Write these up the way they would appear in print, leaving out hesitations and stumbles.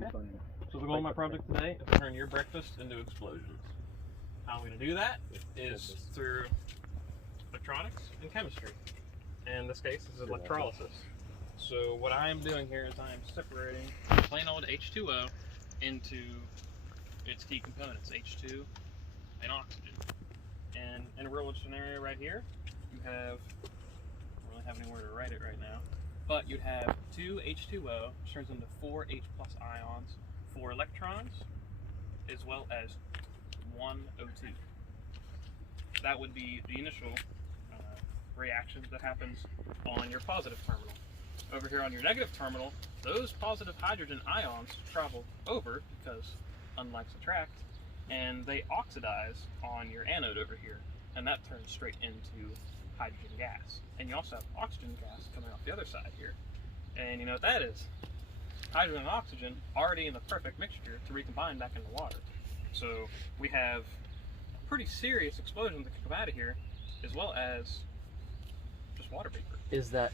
So the goal of my project today is to turn your breakfast into explosions. How I'm going to do that is through electronics and chemistry. And in this case, this is electrolysis. So what I am doing here is I am separating plain old H2O into its key components, H2 and oxygen. And in a real world scenario right here, you have, I don't really have anywhere to write it right now, but you'd have 2 H2O, which turns into 4 H plus ions, 4 electrons, as well as 1 O2. That would be the initial reaction that happens on your positive terminal. Over here on your negative terminal, those positive hydrogen ions travel over because unlikes attract, and they oxidize on your anode over here, and that turns straight into hydrogen gas. And you also have oxygen gas coming off the other side here. And you know what that is? Hydrogen and oxygen already in the perfect mixture to recombine back into water. So we have a pretty serious explosion that can come out of here, as well as just water vapor. Is that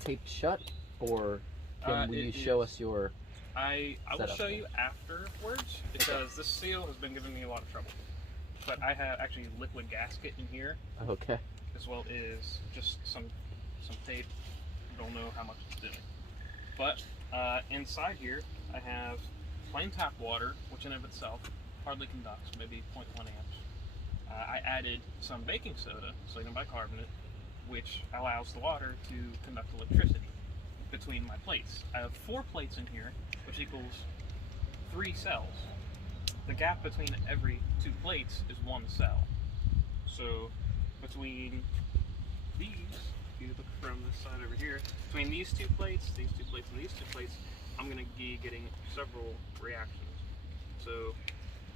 taped shut, or will you show us your I will show you afterwards, because this seal has been giving me a lot of trouble. But I have actually liquid gasket in here. Okay. As well as just some tape. Don't know how much it's doing. But inside here, I have plain tap water, which in of itself hardly conducts, maybe 0.1 amps. I added some baking soda, sodium bicarbonate, which allows the water to conduct electricity between my plates. I have 4 plates in here, which equals 3 cells. The gap between every 2 plates is 1 cell. So between these, if you look from this side over here, between these 2 plates, and these 2 plates, I'm going to be getting several reactions. So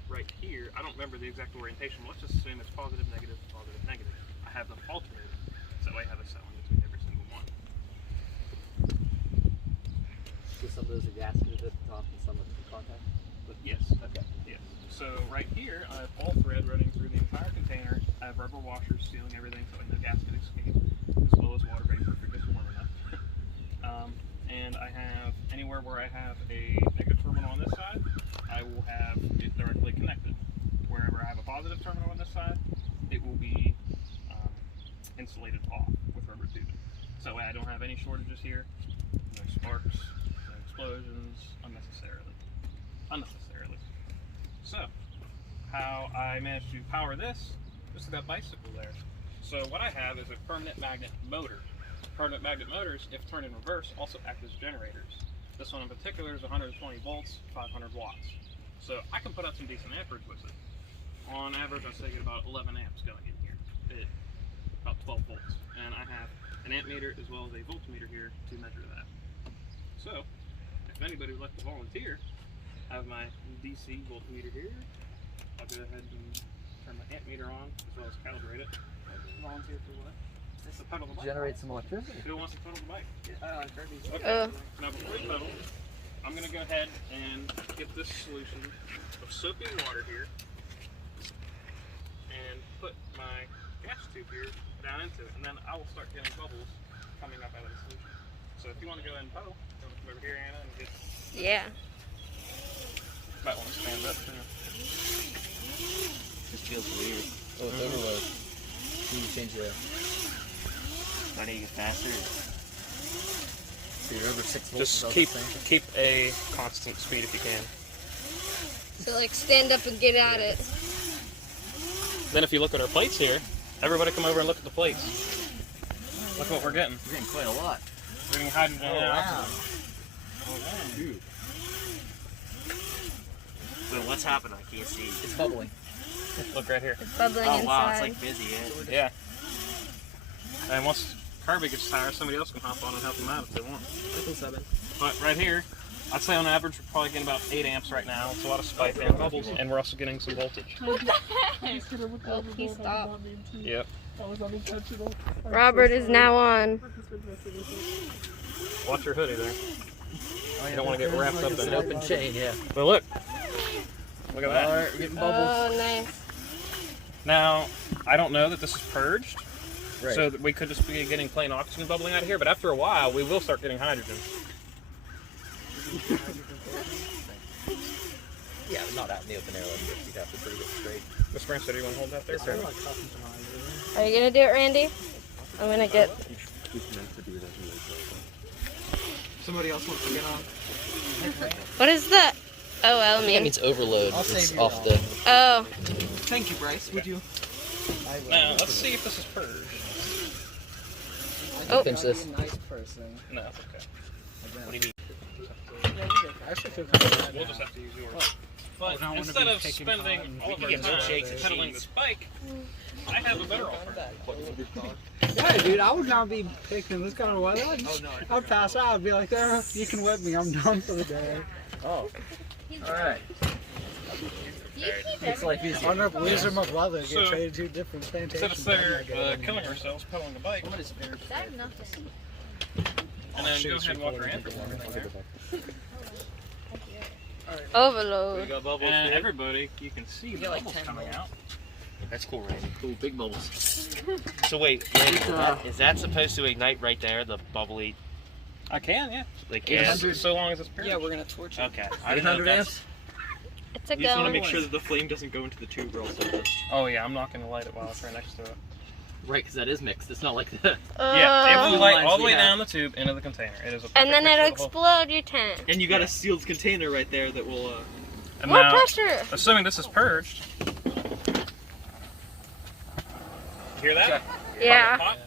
right here, I don't remember the exact orientation, but let's just assume it's positive, negative, positive, negative. I have them alternated, so that way I have a cell in between every single one. So some of those are gasketed at the top and some are in contact? Yes. Okay. Yes. So right here, I have all thread running through the entire container. I have rubber washers sealing everything so no gas can escape, as well as water vapor if it gets warm enough. And I have, anywhere where I have a negative terminal on this side, I will have it directly connected. Wherever I have a positive terminal on this side, it will be insulated off with rubber tubing. So that way I don't have any shortages here, no sparks, no explosions unnecessarily. So, how I managed to power this, just like that bicycle there. So what I have is a permanent magnet motor. Permanent magnet motors, if turned in reverse, also act as generators. This one in particular is 120 volts, 500 watts. So I can put out some decent amperage with it. On average, I say get about 11 amps going in here, at about 12 volts. And I have an amp meter as well as a voltmeter here to measure that. So, if anybody would like to volunteer, I have my DC voltmeter here. I'll go ahead and turn my amp meter on, as well as calibrate it. Volunteer for what? It's a pedal the bike. Generate some electricity. Who wants to pedal the bike? Okay. Now before you pedal, I'm going to go ahead and get this solution of soapy water here and put my gas tube here down into it, and then I will start getting bubbles coming up out of the solution. So if you want to go ahead and pedal, come over here, Anna, and get. Yeah. Might want to stand up too. This feels weird. Oh, it's overload. Can you change the... Why do you get faster? So you're over 6 volts. Just keep a constant speed if you can. So like stand up and get at it. Then if you look at our plates here, everybody come over and look at the plates. Look what we're getting. We're getting quite a lot. We're getting hydrogen and oxygen. Oh wow. Dude. Wait, what's happening? I can't see. It's bubbling. Look right here. It's bubbling Oh inside. wow, it's like busy, Yeah. And once Kirby gets tired, somebody else can hop on and help him out if they want. But right here, I'd say on average we're probably getting about 8 amps right now. It's a lot of spike and bubbles, and we're also getting some voltage. Oh, he stopped. Yep. Robert is now on. Watch your hoodie there. You don't want to get wrapped up in an it. open chain, yeah. But look. Look at that. Alright, we're getting bubbles. Oh, nice. Now, I don't know that this is purged. Right. So we could just be getting plain oxygen bubbling out of here, but after a while, we will start getting hydrogen. not out in the open air like this. You'd have to prove it straight. Mr. Branstad, do you want to hold that there? Yes, sir. Are you gonna do it, Randy? I'm gonna get. Somebody else wants to get on. What is the OL I think it mean? means overload. I'll It's save you off all. the. Oh. Thank you, Bryce. Would you? Now, let's see if this is purged. Oh. Pinch this. Nice person. No, it's okay. What do you mean? I should feel kind of bad. We'll just have to use yours. But don't wanna instead be of taking spending cotton. all of We our can get time milkshakes and pedaling cheese. this bike, I have a better alternative. Yeah, dude, I would not be picking this kind of weather. I'd pass out. I'd be like, there, you can whip me. I'm done for the day. Oh. All right. Looks like he's. I wonder if Weezer and my brother get So, traded to different Instead of plantations. killing ourselves pedaling the bike, and then go ahead and walk our hand Overload. We got bubbles. and dude. everybody, you can see the bubbles coming out. That's cool, Randy. Cool, big bubbles. So wait, Randy, is that supposed to ignite right there? The bubbly, I can, yeah. like So long as it's purged. Yeah, we're gonna torch it. Okay. I didn't know if 800 that's. amps. It's a You just want to go. make sure that the flame doesn't go into the tube or else it'll just... Oh yeah, I'm not going to light it while it's right next to it. Right, because that is mixed. It's not like that. Yeah, it will light all the way Yeah. down the tube into the container. It is a And then perfect it'll mixture of the whole- explode your tank. And you got a sealed container right there that will... And More now, pressure. assuming this is purged. Hear that? Yeah. Pop.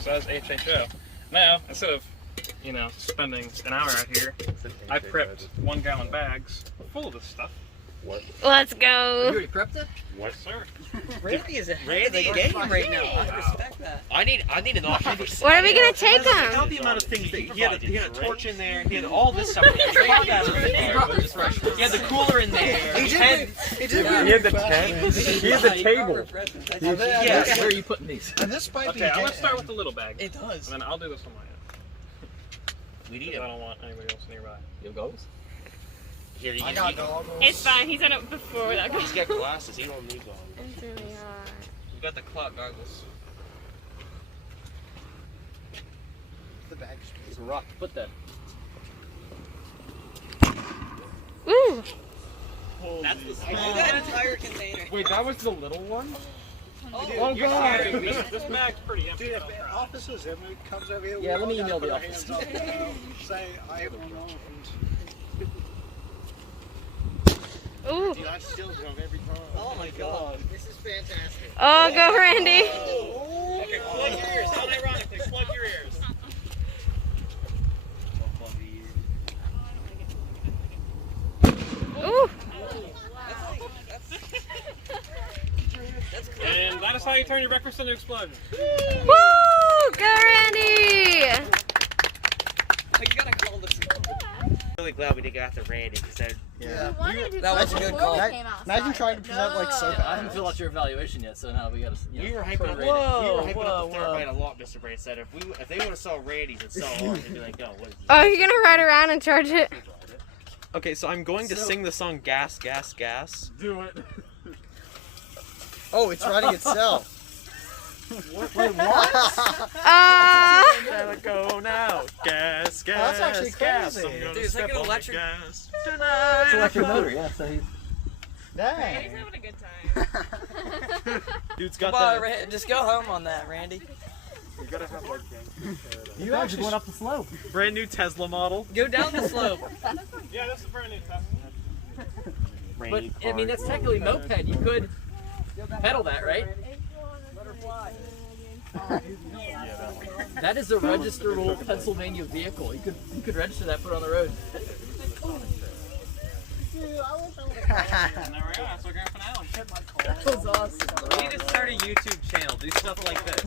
Says HHO. Now, instead of, spending an hour out here, I prepped 1 gallon bags full of this stuff. Let's You go. already prepped it? Yes, sir. Randy is ahead Randy of the is- game right now. I respect that. I need an option for. Where are we gonna take Count them? the amount of things that he had a torch in there, he had all this stuff in there, he had that in there, he had the cooler in there, he had... He did He had the tent, he had the table. Yeah. Where are you putting these? And this might Okay, I'm going to start with the little bag. It does. And then I'll do this on my own. We need Because I it. don't want anybody else nearby. You have goggles? Here, you I can got goggles. It's fine. He's done it before. That He's got glasses. He don't need goggles. It's really hard. You got the clock goggles. The bag. There's a rock to put that. Woo. That's the that entire container. Wait, that was the little one? Oh, You're God. carrying this bag's pretty empty. Dude, if the offices ever comes over here, Yeah, we let me all email gotta the put our office. hands up and, say, I have one on. Ooh. Dude, I still jump every time. Oh my God. This is fantastic. Oh, go Randy. Okay, plug your ears. How ironically, plug your ears. Ooh. And that is how you turn your breakfast into explosion. Woo. Go Randy. I gotta call this. Really glad we didn't go after Randy because that. Yeah. That was a good call. Imagine trying to present like so I haven't filled out your evaluation yet, so now we gotta. We were hyping up. We were hyping up the thermite a lot, Mr. Brain said. If they would have saw Randy's and saw ours, they'd be like, no, what is this? Oh, you're gonna ride around and charge it? Okay, so I'm going to sing the song Gas, Gas, Gas. Do it. Oh, it's running itself. Wait, what? Gotta go now. Gas, gas, that's actually gas. crazy. I'm gonna Dude, it's like step an on the electric- gas It's tonight. electric motor, yeah. So he's. Dang. having a good time. Dude's got Come on, the... just go home on that, Randy. You gotta have like You guys are going up the slope. brand new Tesla model. Go down the slope. Yeah, this is brand new Tesla. But I mean, that's technically moped. You could pedal that, right? That is a registerable Pennsylvania vehicle. You could register that, put it on the road. And there we are. That's our grand finale. That was awesome. We need to start a YouTube channel. Do stuff like this.